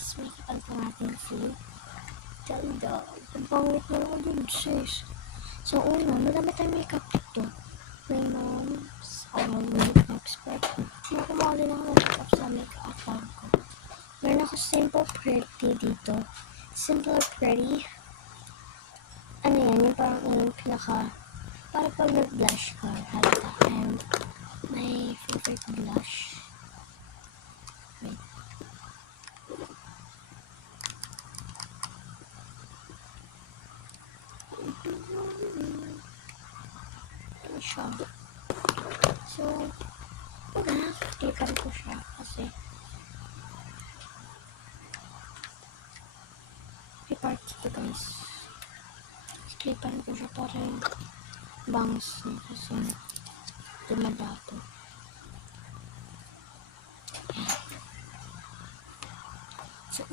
guys, makikita po natin si Zelda. Ang pangit na ako dun, sis. So, una, madami tayong makeup dito. May mom's makeup expert. Nakuha din ako ng makeup sa makeup account ko. Meron ako simple pretty dito. Simple pretty. Ano yan, yung parang yung pinaka, para pag nag-blush ka, halata. And my favorite blush. Wait. Ito siya. So, klikan ko siya kasi may part ito guys. Klikan ko siya para yung bangs niya kasi dumadato. So,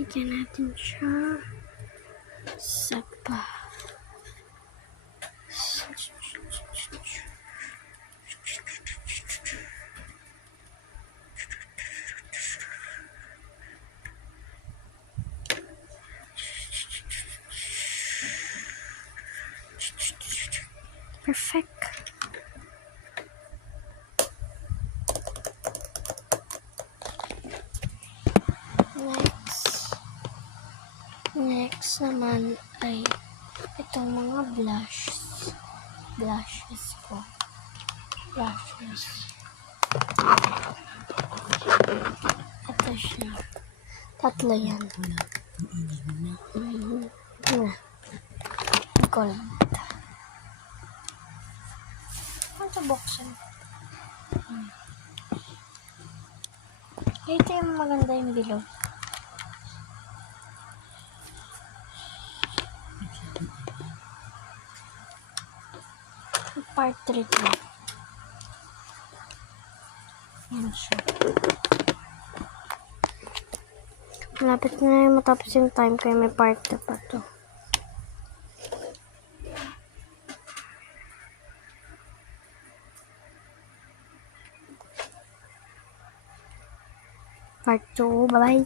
lagyan natin siya sa pa. Perfect. Next naman ay itong mga blushes ko. Blushes. Ito siya. Tatlo yan. Gold. Ano sa boxen? Ito yung maganda yung bilog. Part 3 ito. Yan siya. Malapit na yung matapos yung time kaya may part 2 pa to. Part 2. Bye-bye.